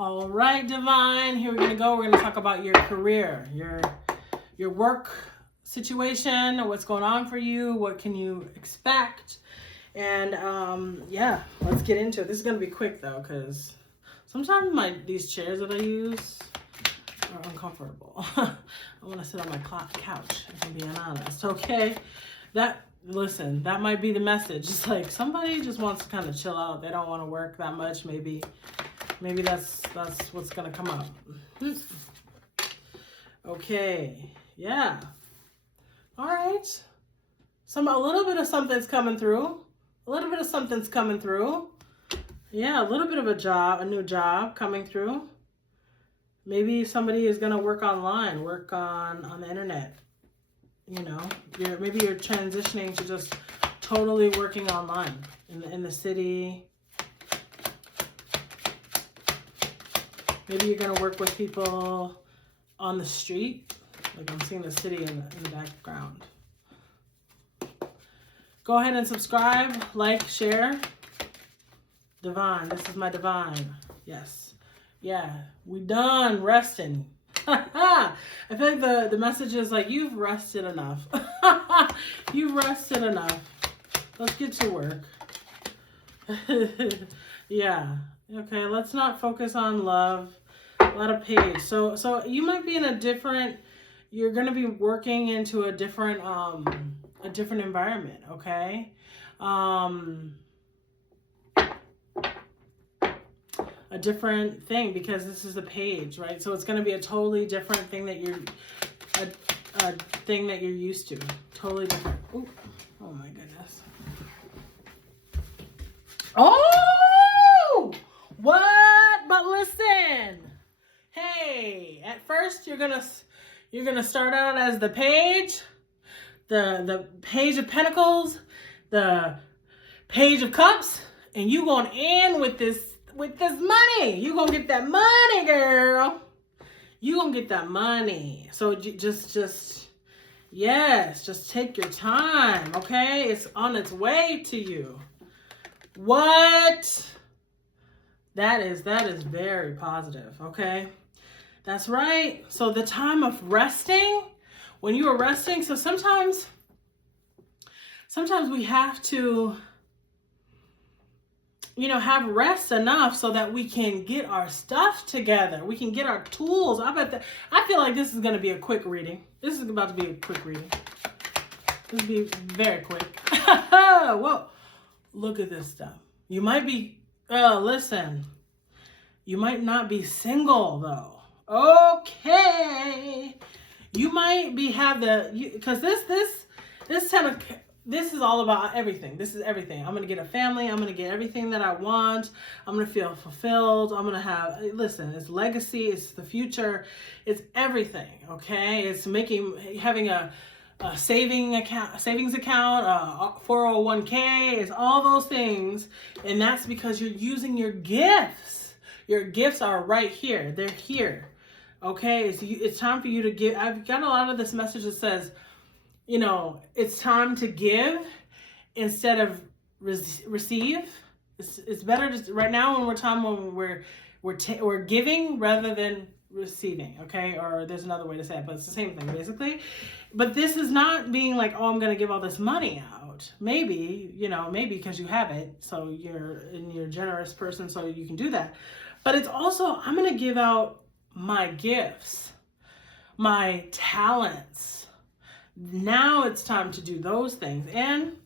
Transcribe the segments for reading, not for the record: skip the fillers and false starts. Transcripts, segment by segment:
All right, Divine. Here we're gonna go. We're gonna talk about your career, your work situation, what's going on for you, what can you expect, and yeah, let's get into it. This is gonna be quick though, because sometimes these chairs that I use are uncomfortable. I want to sit on my couch, if I'm being honest. Okay, listen, that might be the message. It's like somebody just wants to kind of chill out. They don't want to work that much. Maybe that's what's gonna come up. Okay, yeah. All right. A little bit of something's coming through. A little bit of something's coming through. Yeah, a little bit of a new job coming through. Maybe somebody is gonna work online, work on the internet. You know, maybe you're transitioning to just totally working online in the city. Maybe you're gonna work with people on the street. Like I'm seeing the city in the background. Go ahead and subscribe, like, share. Divine, this is my Divine. Yes. Yeah, we done resting. I feel like the message is like, you've rested enough. You've rested enough. Let's get to work. Yeah. Okay, let's not focus on love. A lot of page. So you might be in you're going to be working into a different environment, okay? A different thing, because this is a page, right? So it's going to be a totally different thing that a thing that you're used to. Totally different. Ooh. Oh my goodness. Oh! What? But listen. Hey, at first you're going to start out as the page, the page of pentacles, the page of cups, and you going to end with this money. You gonna get that money, girl. You gonna get that money. So just take your time, okay? It's on its way to you. What? That is very positive, okay? That's right. So the time of resting, when you are resting, so sometimes we have to have rest enough so that we can get our stuff together. We can get our tools. I feel like this is going to be a quick reading. This is about to be a quick reading. This will be very quick. Whoa. Look at this stuff. You might be, listen, you might not be single though. Okay. You might because this is all about everything. This is everything. I'm going to get a family. I'm going to get everything that I want. I'm going to feel fulfilled. I'm going to have, listen, it's legacy. It's the future. It's everything. Okay. It's having a savings account, a 401k. It's all those things. And that's because you're using your gifts. Your gifts are right here. They're here. Okay. It's time for you to give. I've got a lot of this message that says, it's time to give instead of receive. It's better right now when we're giving rather than receiving, okay? Or there's another way to say it, but it's the same thing basically. But this is not being like, oh, I'm going to give all this money out. Maybe because you have it, so you're a generous person, so you can do that. But it's also, I'm going to give out my gifts, my talents. Now it's time to do those things. And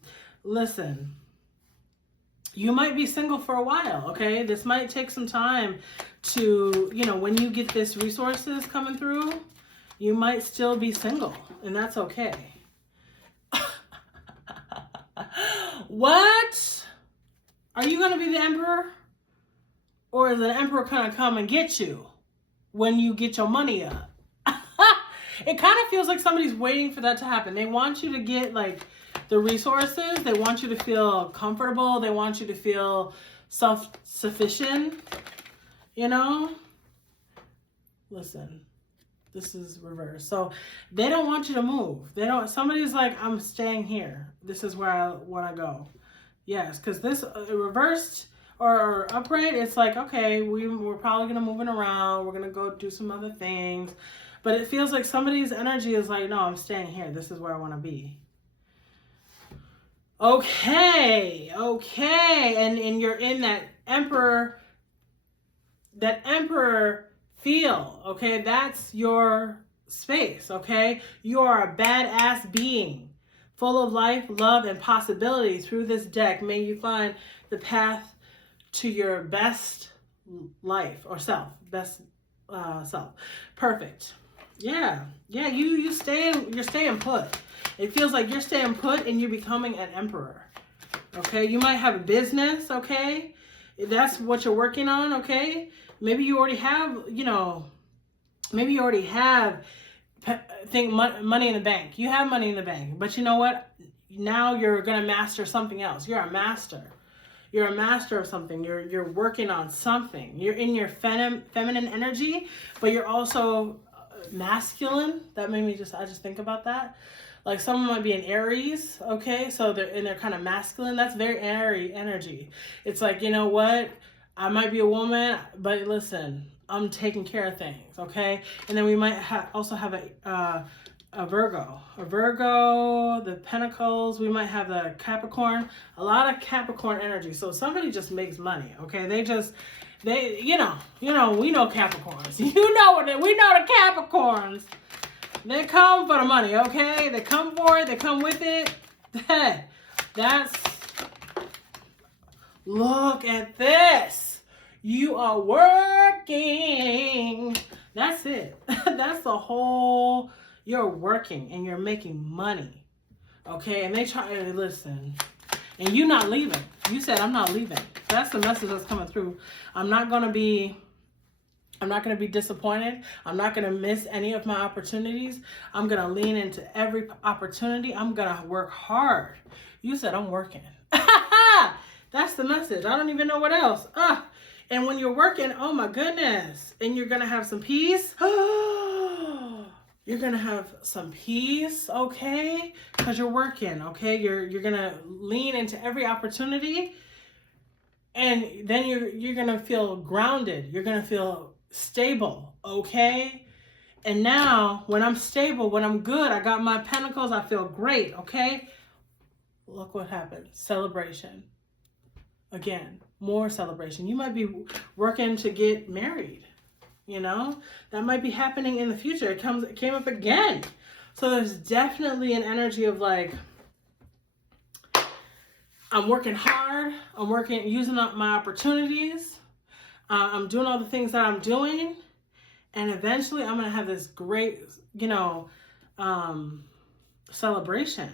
listen, you might be single for a while, okay? This might take some time to, when you get this resources coming through, you might still be single, and that's okay. What? Are you going to be the emperor? Or is the emperor going to come and get you when you get your money up? It kind of feels like somebody's waiting for that to happen. They want you to get the resources. They want you to feel comfortable. They want you to feel self-sufficient. Listen, this is reverse. So they don't want you to move. Somebody's like, I'm staying here. This is where I want to go. Yes, because this reversed or upright, it's like, okay, we're probably going to move it around. We're going to go do some other things. But it feels like somebody's energy is like, no, I'm staying here. This is where I want to be. Okay. And you're in that emperor feel. Okay. That's your space. Okay. You are a badass being, full of life, love, and possibility. Through this deck, may you find the path to your best life or self. Best self. Perfect. Yeah. You're staying put. It feels like you're staying put and you're becoming an emperor. Okay. You might have a business. Okay. If that's what you're working on. Okay. Maybe you already have, money in the bank. You have money in the bank, but you know what? Now you're going to master something else. You're a master. You're a master of something. You're working on something. You're in your feminine energy, but you're also masculine. That made me I just think about that. Like someone might be an Aries, okay? So they're kind of masculine. That's very airy energy. It's like, you know what? I might be a woman, but listen, I'm taking care of things, okay? And then we might also have a Virgo. A Virgo, the Pentacles. We might have the Capricorn. A lot of Capricorn energy. So somebody just makes money, okay? We know Capricorns. We know the Capricorns. They come for the money, okay? They come for it. They come with it. Look at this. You are working. That's it. That's the whole, you're working and you're making money. Okay? And they try to listen. And you're not leaving. You said, I'm not leaving. That's the message that's coming through. I'm not going to be disappointed. I'm not going to miss any of my opportunities. I'm going to lean into every opportunity. I'm going to work hard. You said, I'm working. That's the message. I don't even know what else. And when you're working, oh my goodness. And you're going to have some peace. You're going to have some peace, okay? Because you're working, okay? You're going to lean into every opportunity. And then you're going to feel grounded. You're going to feel stable, okay? And now, when I'm stable, when I'm good, I got my pentacles, I feel great, okay? Look what happened. Celebration. Again, more celebration. You might be working to get married, That might be happening in the future. It came up again. So there's definitely an energy of like, I'm working hard. I'm using up my opportunities. I'm doing all the things that I'm doing. And eventually I'm going to have this great, celebration.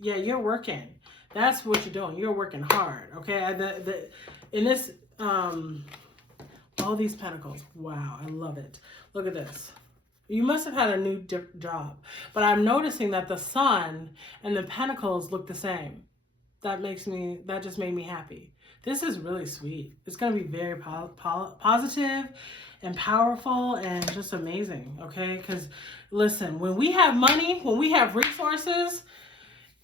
Yeah, you're working. That's what you're doing. You're working hard. Okay. In this, all these pentacles. Wow. I love it. Look at this. You must have had a new job, but I'm noticing that the sun and the pentacles look the same. That just made me happy. This is really sweet. It's going to be very positive and powerful and just amazing. Okay. Because listen, when we have money, when we have resources,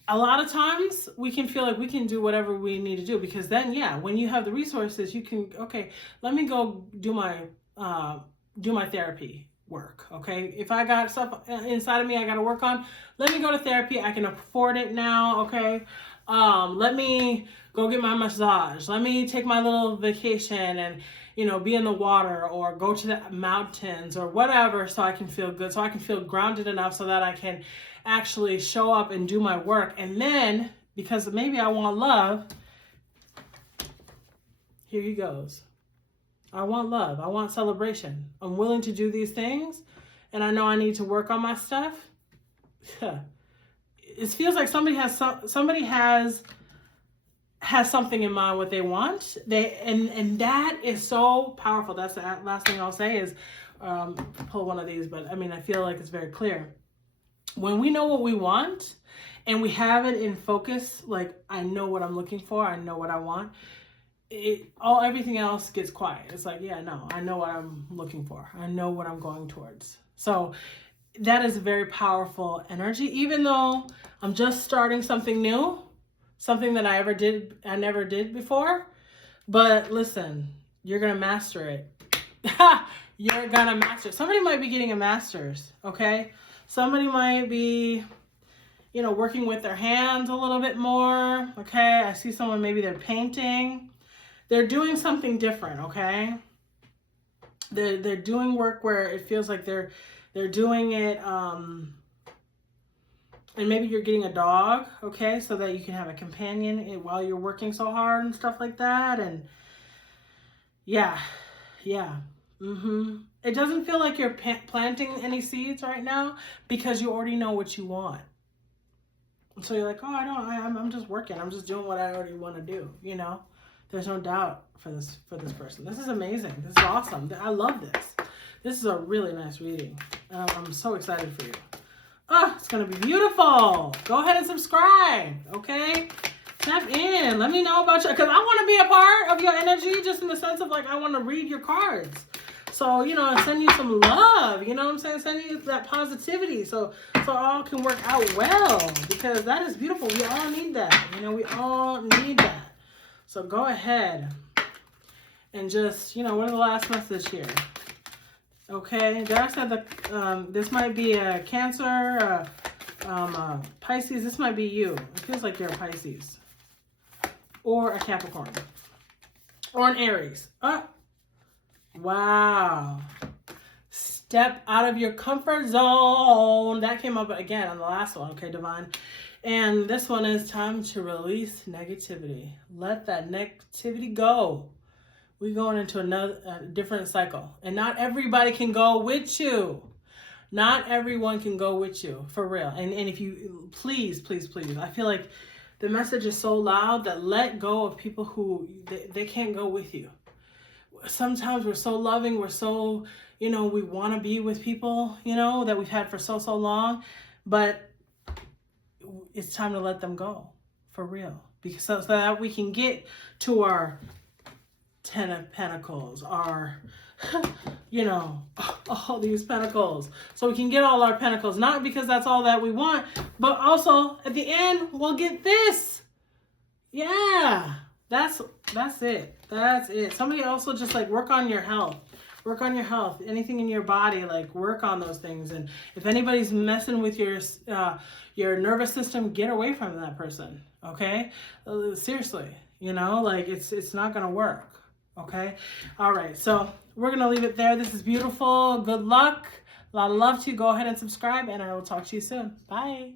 a lot of times we can feel like we can do whatever we need to do, because then, when you have the resources, you can, okay, let me go do my therapy work. Okay. If I got stuff inside of me I got to work on, let me go to therapy. I can afford it now. Okay. Let me go get my massage. Let me take my little vacation and, be in the water or go to the mountains or whatever, so I can feel good, so I can feel grounded enough so that I can actually show up and do my work. And then, because maybe I want love, here he goes. I want love. I want celebration. I'm willing to do these things, and I know I need to work on my stuff. It feels like somebody has something in mind, what they want. And that is so powerful. That's the last thing I'll say is pull one of these, but I feel like it's very clear. When we know what we want and we have it in focus, like I know what I'm looking for, I know what I want, everything else gets quiet. It's like, I know what I'm looking for. I know what I'm going towards. So that is a very powerful energy. Even though I'm just starting something new, something that I never did before, But listen, you're going to master it. You're going to master it. Somebody might be getting a master's, okay? Somebody might be, working with their hands a little bit more, okay? I see someone, maybe they're painting. They're doing something different, okay? They're doing work where it feels like they're doing it, and maybe you're getting a dog, okay, so that you can have a companion while you're working so hard and stuff like that. And yeah. It doesn't feel like you're planting any seeds right now because you already know what you want. So you're like, oh, I'm just working. I'm just doing what I already want to do, There's no doubt for this person. This is amazing. This is awesome. I love this. This is a really nice reading. I'm so excited for you. Oh, it's going to be beautiful. Go ahead and subscribe, okay? Tap in. Let me know about you, because I want to be a part of your energy, just in the sense of, like, I want to read your cards. So, send you some love, you know what I'm saying? Send you that positivity so all can work out well, because that is beautiful. We all need that. We all need that. So go ahead and just, what is the last message here? Okay, God said that this might be a Cancer, Pisces. This might be you. It feels like you're a Pisces. Or a Capricorn. Or an Aries. Wow. Step out of your comfort zone. That came up again on the last one, okay, Divine? And this one is time to release negativity. Let that negativity go. We're going into a different cycle. And not everybody can go with you. Not everyone can go with you, for real. And if you, please, I feel like the message is so loud that let go of people who, they can't go with you. Sometimes we're so loving, we're so, we want to be with people, that we've had for so long. But it's time to let them go, for real. Because so that we can get to our 10 of Pentacles, our, all these Pentacles. So we can get all our Pentacles, not because that's all that we want, but also at the end, we'll get this. Yeah, that's it. That's it. Somebody also just like work on your health. Work on your health. Anything in your body, like work on those things. And if anybody's messing with your nervous system, get away from that person. Okay? Seriously, like it's not gonna work. Okay? All right. So we're gonna leave it there. This is beautiful. Good luck. A lot of love to you. Go ahead and subscribe, and I will talk to you soon. Bye.